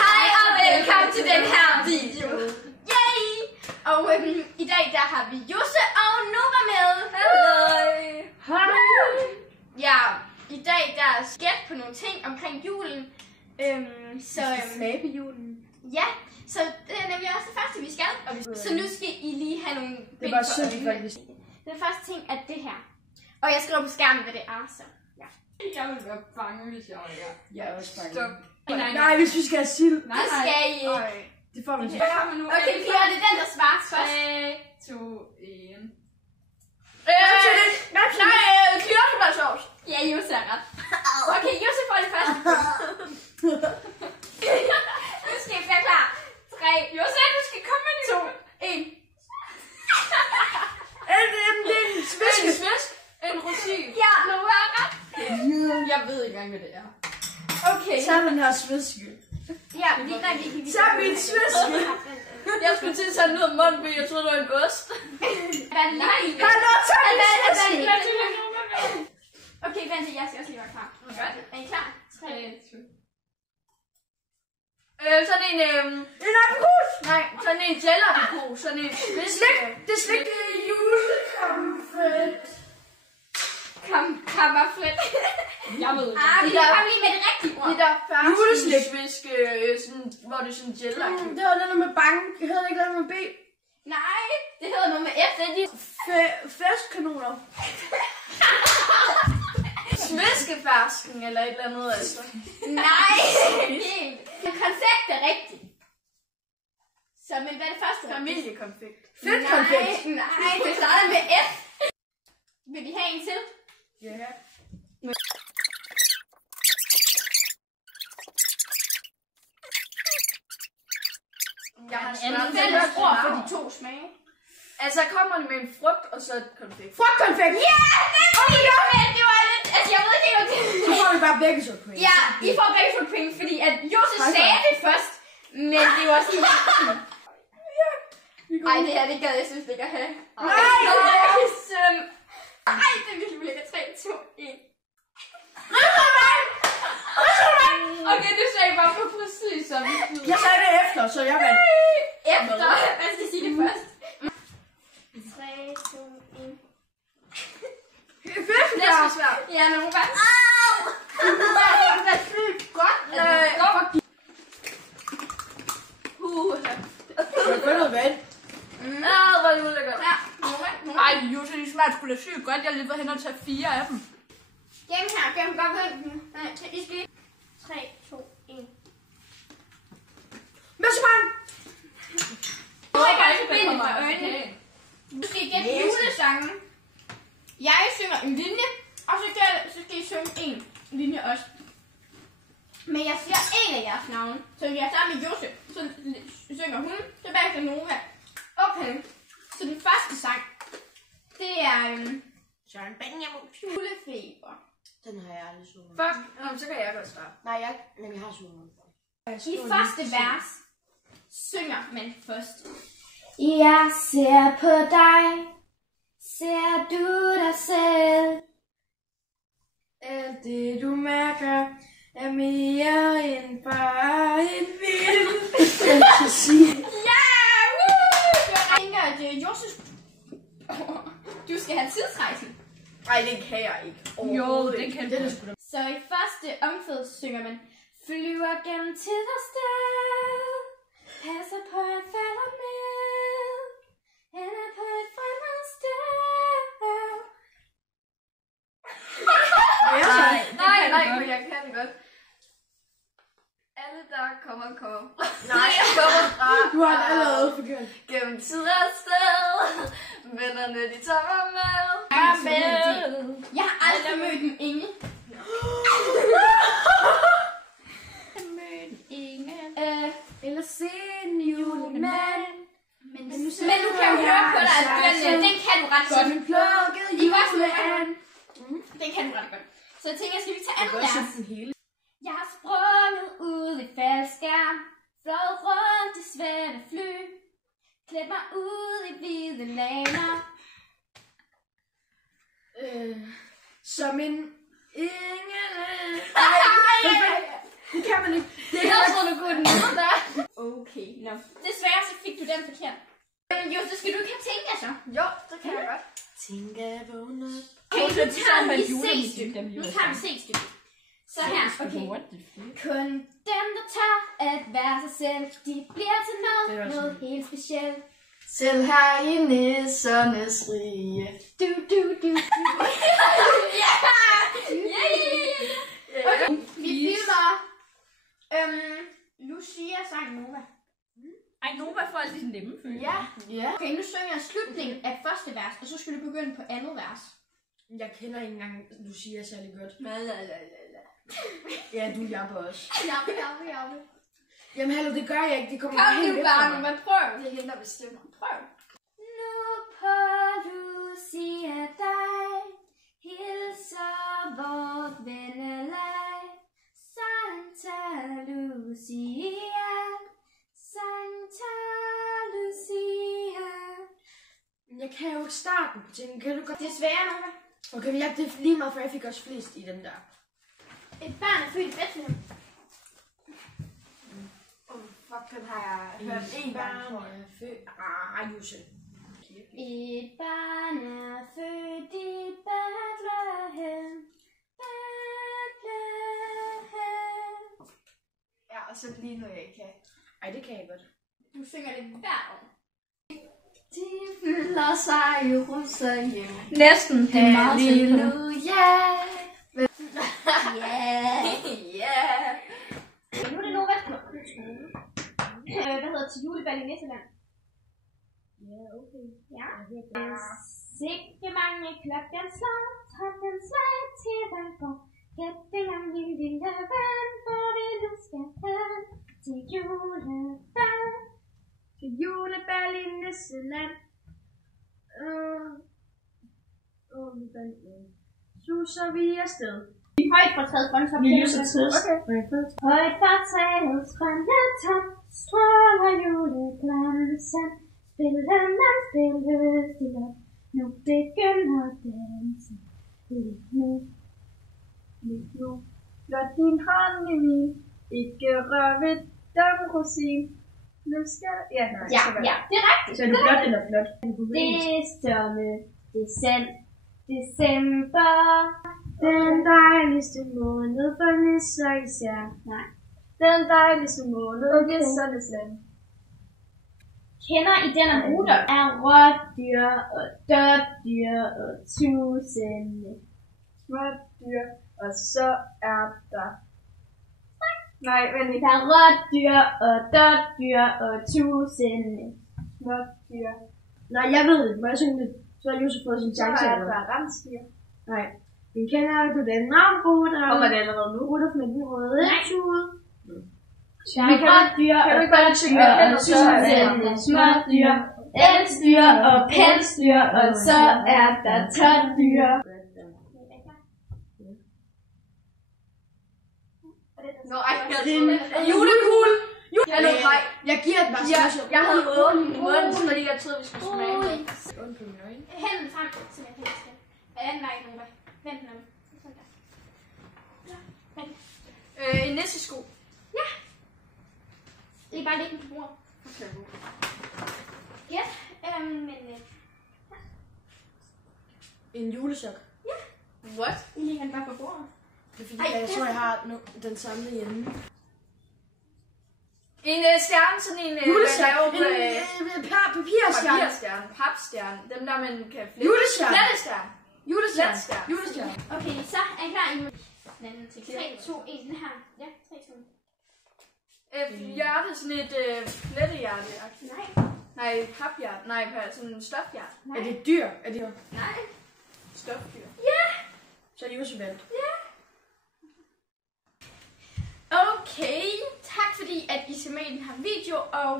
Hej og velkommen til den her video. Yay! Og i dag der har vi Josse og Nova med. Hej! Hej! Ja, i dag der skal jeg på nogle ting omkring julen. Smage på julen. Ja, så det er nemlig også det første vi skal. Så nu skal I lige have nogle Det er bare synd faktisk. Den første ting er det her. Og jeg skriver på skærmen, hvad det er, så ja. Jeg vil være bange, hvis jeg var jer. Jeg er også bange. Stop. Nej, hvis vi skal have sild. Det skal I ikke. Det får vi ikke. Okay, Pia, det er den, der svarer først. 3, 2, 1. Klørtebærsovs. Ja, Josse er ret. Okay, Josse får det første. Nu skal I være klar. 3. Josse, du skal komme med det. 2, 1. Det er en svisk. En rosin. Ja, nu er jeg ret. Jeg ved ikke engang, hvad det er. Okay. Så den her sviske. Ja, vi Så er min sviske. Jeg skulle til at tage den ud af munden, fordi jeg troede, det var en ost. Nej. Hallo, tag min sviske. Okay, vent til, jeg skal også lige være klar. Er I klar? 3, 2. Sådan en, En aprikos. nej, sådan en gelato, sådan en Slik. Det er slik. Det er julekomfet. Kammerfrit. Jeg ved ikke. Vi kom lige med det rigtige ord. Det der Juleslik. fersensvisk, sådan, hvor det er sådan gelato. Det var noget med bange. Hedder det ikke noget med B? Nej, det hedder noget med F. Det er de Festkanoner. Sviskefersken eller et eller andet, altså. Nej, helt. Konfekt er rigtigt. Så, men hvad er det første? Familiekonfekt. Fedtkonfekt. Nej, det starter med F. Vil vi have en til? Ja. Jeg har En fælles ord for de to smage. Altså kommer det med en frugt og så et konfekt. Frugtkonfekt. Ja, det var lidt. Altså, jeg ved ikke helt, hvad det Så får vi bare begge så point. Ja, I får begge to point, fordi at Josse sagde det først. Men det var sådan. Ej, det her, det gad jeg synes ikke at have. Nej! Det er synd. Ej, det er virkelig ulækkert. 3, 2, 1. Okay, du sagde bare på præcis som Jeg sagde det efter, så jeg vandt. Efter. Hvad skal jeg sige det først? 3, 2, 1. Det er så svært. Ja, nogle gange. Det er sygt godt. Jeg gør noget vand. Hvor er det ulækkert. Ja, nogle Ej, Jose, de smager sgu da sygt godt. Jeg er lige ved hen og tage 4 af dem. Gem her, gem godt venten. Nej, I skal 3, 2, 1. Møssemang. Du skal ikke forbinde med øjnene. Du skal gætte julesangen. Jeg synger en linje, og så skal I synge en linje også. Men jeg siger en af jeres navne. Så jeg er sammen med Josse, så synger hun, så bagefter Nova. Okay, så den første sang, det er Søren Benjamin. Julefeber. Den har jeg aldrig sunget. Fuck, så kan jeg godt starte. Nej, jeg har sunget den før. I første vers synger man først. Jeg ser på dig, ser du dig selv? Alt det du mærker er mere end bare en vild fantasi. Ja! Woo! Jeg tænker, at Josses... Du skal have tidsrejsen. Nej, det kan jeg ikke. Jo, det kan det. du. Så i første omkvæd synger man flyver gennem tid og sted, passer på at falde med, ender på et fremmed sted. Nej, men jeg kan det godt. Alle der kommer. Nej, jeg kommer fra. Du har det allerede forkert. Gennem tid og sted. Vennerne, de tager med. Jeg har aldrig mødt en engel. Eller se en julemand. Men nu kan jeg høre på dig, at den kan du ret godt. Som plukket juleand. Den kan du ret godt. Så jeg tænker, skal vi tage andet vers? den hele. Jeg har sprunget ud i faldskærm, fløjet rundt i svære fly, klædt mig ud i hvide laner. Som en engel. Nej, det kan man ikke. Det er også, når du går den skal du ikke have tænkt så? Jo, det kan jeg godt. Tænke vågne. Okay, nu tager vi C-stykket. Nu tager vi C-stykket. Så her, okay. Kun dem, der tør at være sig selv, de bliver til noget helt specielt. Selv her i nissernes rige. Du. Ja! Okay, vi filmer Lucia sang Nova. Ej, Nova får alle de nemme følelser. Ja. Okay, nu synger jeg slutningen af første vers, og så skal du begynde på andet vers. Jeg kender ikke engang Lucia særlig godt. Lalalala. Ja, du japper også. Jappe. Jamen hallo, det gør jeg ikke. Det kommer Kom helt nu væk bare, fra mig. men prøv. Det er hende, der bestemmer. Prøv. Nu på Lucia dig, hilser vort vennelag. Santa Lucia, Santa Lucia. Jeg kan jo ikke starte på ting. Kan du godt? Det er sværere, Nova. Okay, men det er lige meget, for jeg fik også flest i den der. Et barn er født i Bethlehem. Fuck, den har jeg hørt en gang, tror jeg. Jose. Et barn er født i Bethlehem, Bethlehem. Ja, og så lige noget, jeg ikke kan. Ej, det kan jeg godt. Du synger det hver år. De fylder sig i Jerusalem. Næsten, det er meget tæt på. Halleluja. Yeah. Nu er det Novas tur. Hvad hedder det til julebal i Nisseland? Ja, okay. Ja. Sikke mange klokken slår, trappen slag til den går. Gætte om din lille ven, hvor vi nu skal hen til julebal. Til julebal i Nisseland. Suser vi afsted. Højt fra træet grønt top. Højt fra træets grønne top, stråler juleglansen. Spille man stille, nu begynder dansen. Lidt nu. Lad din hånd i min, ikke rør ved dem rosin. Nu skal... Ja, nej. Ja, det er rigtigt. Så er det flot eller flot? Det storme, december. Den dejligste måned for nisser især. Nej. Den dejligste måned for nissernes land. Kender I den om Rudolf? Er rådyr og dårdyr og tusinde. Smådyr, og så er der... Nej, vent lige. Der er rådyr og dårdyr og tusinde. Smådyr. Nej, jeg ved det. Må jeg synge det? Så har Josef fået sin Så chance. er der rensdyr. Nej. Men kender du den navn, Rudolf? Kommer det allerede nu? Rudolf med den røde tude. Der er rådyr og dårdyr og tusinde. Smådyr, elsdyr og pelsdyr, og så er der tådyr. Nå, ej, julekugle! Hallo, hej. Jeg giver det bare Jeg havde åbent i munden, fordi jeg troede, vi skulle smage det. Ondt på mine øjne. Hænden frem, så jeg kan huske det. Anden vej, Nova. Vent nu. Sådan der. I næste sko. Ja. Det er bare lægge den på bordet. Ja, men... En julesok. What? I lægger den bare på bordet. Det er fordi, jeg tror, jeg har den samme hjemme. En stjerne, sådan en... Julesok. En Papirstjerne. papirstjerne. Papstjerne. Dem der, man kan flette. Julestjerne. Flettestjerne. Julestjerne. Flettestjerne. Julestjerne. Okay, så er I klar. I må... Den anden til 3, 2, 1, den her. Ja, 3, 2, 1. Hjerte, sådan et flettehjerte. Nej. Nej, paphjerte. Nej, sådan en stofhjerte. Er det dyr? Er det Nej. Stofdyr. så er det Josef valgt? Okay, tak fordi at I så med i den her video, og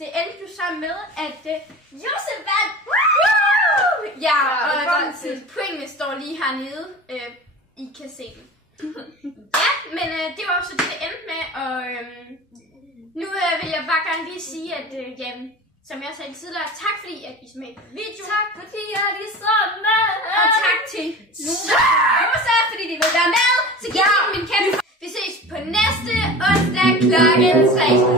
det endte jo sammen med, at Josef vandt! Ja, og pointene står lige hernede, I kan se dem. Ja, men det var også det endte med, og nu vil jeg bare gerne lige sige, at som jeg sagde tidligere, tak fordi at I så med i den video. Tak fordi at I så med. Og tak til Josef, fordi de vil være med, så giv dem min kæmpe. Vi ses på næste onsdag klokken 3.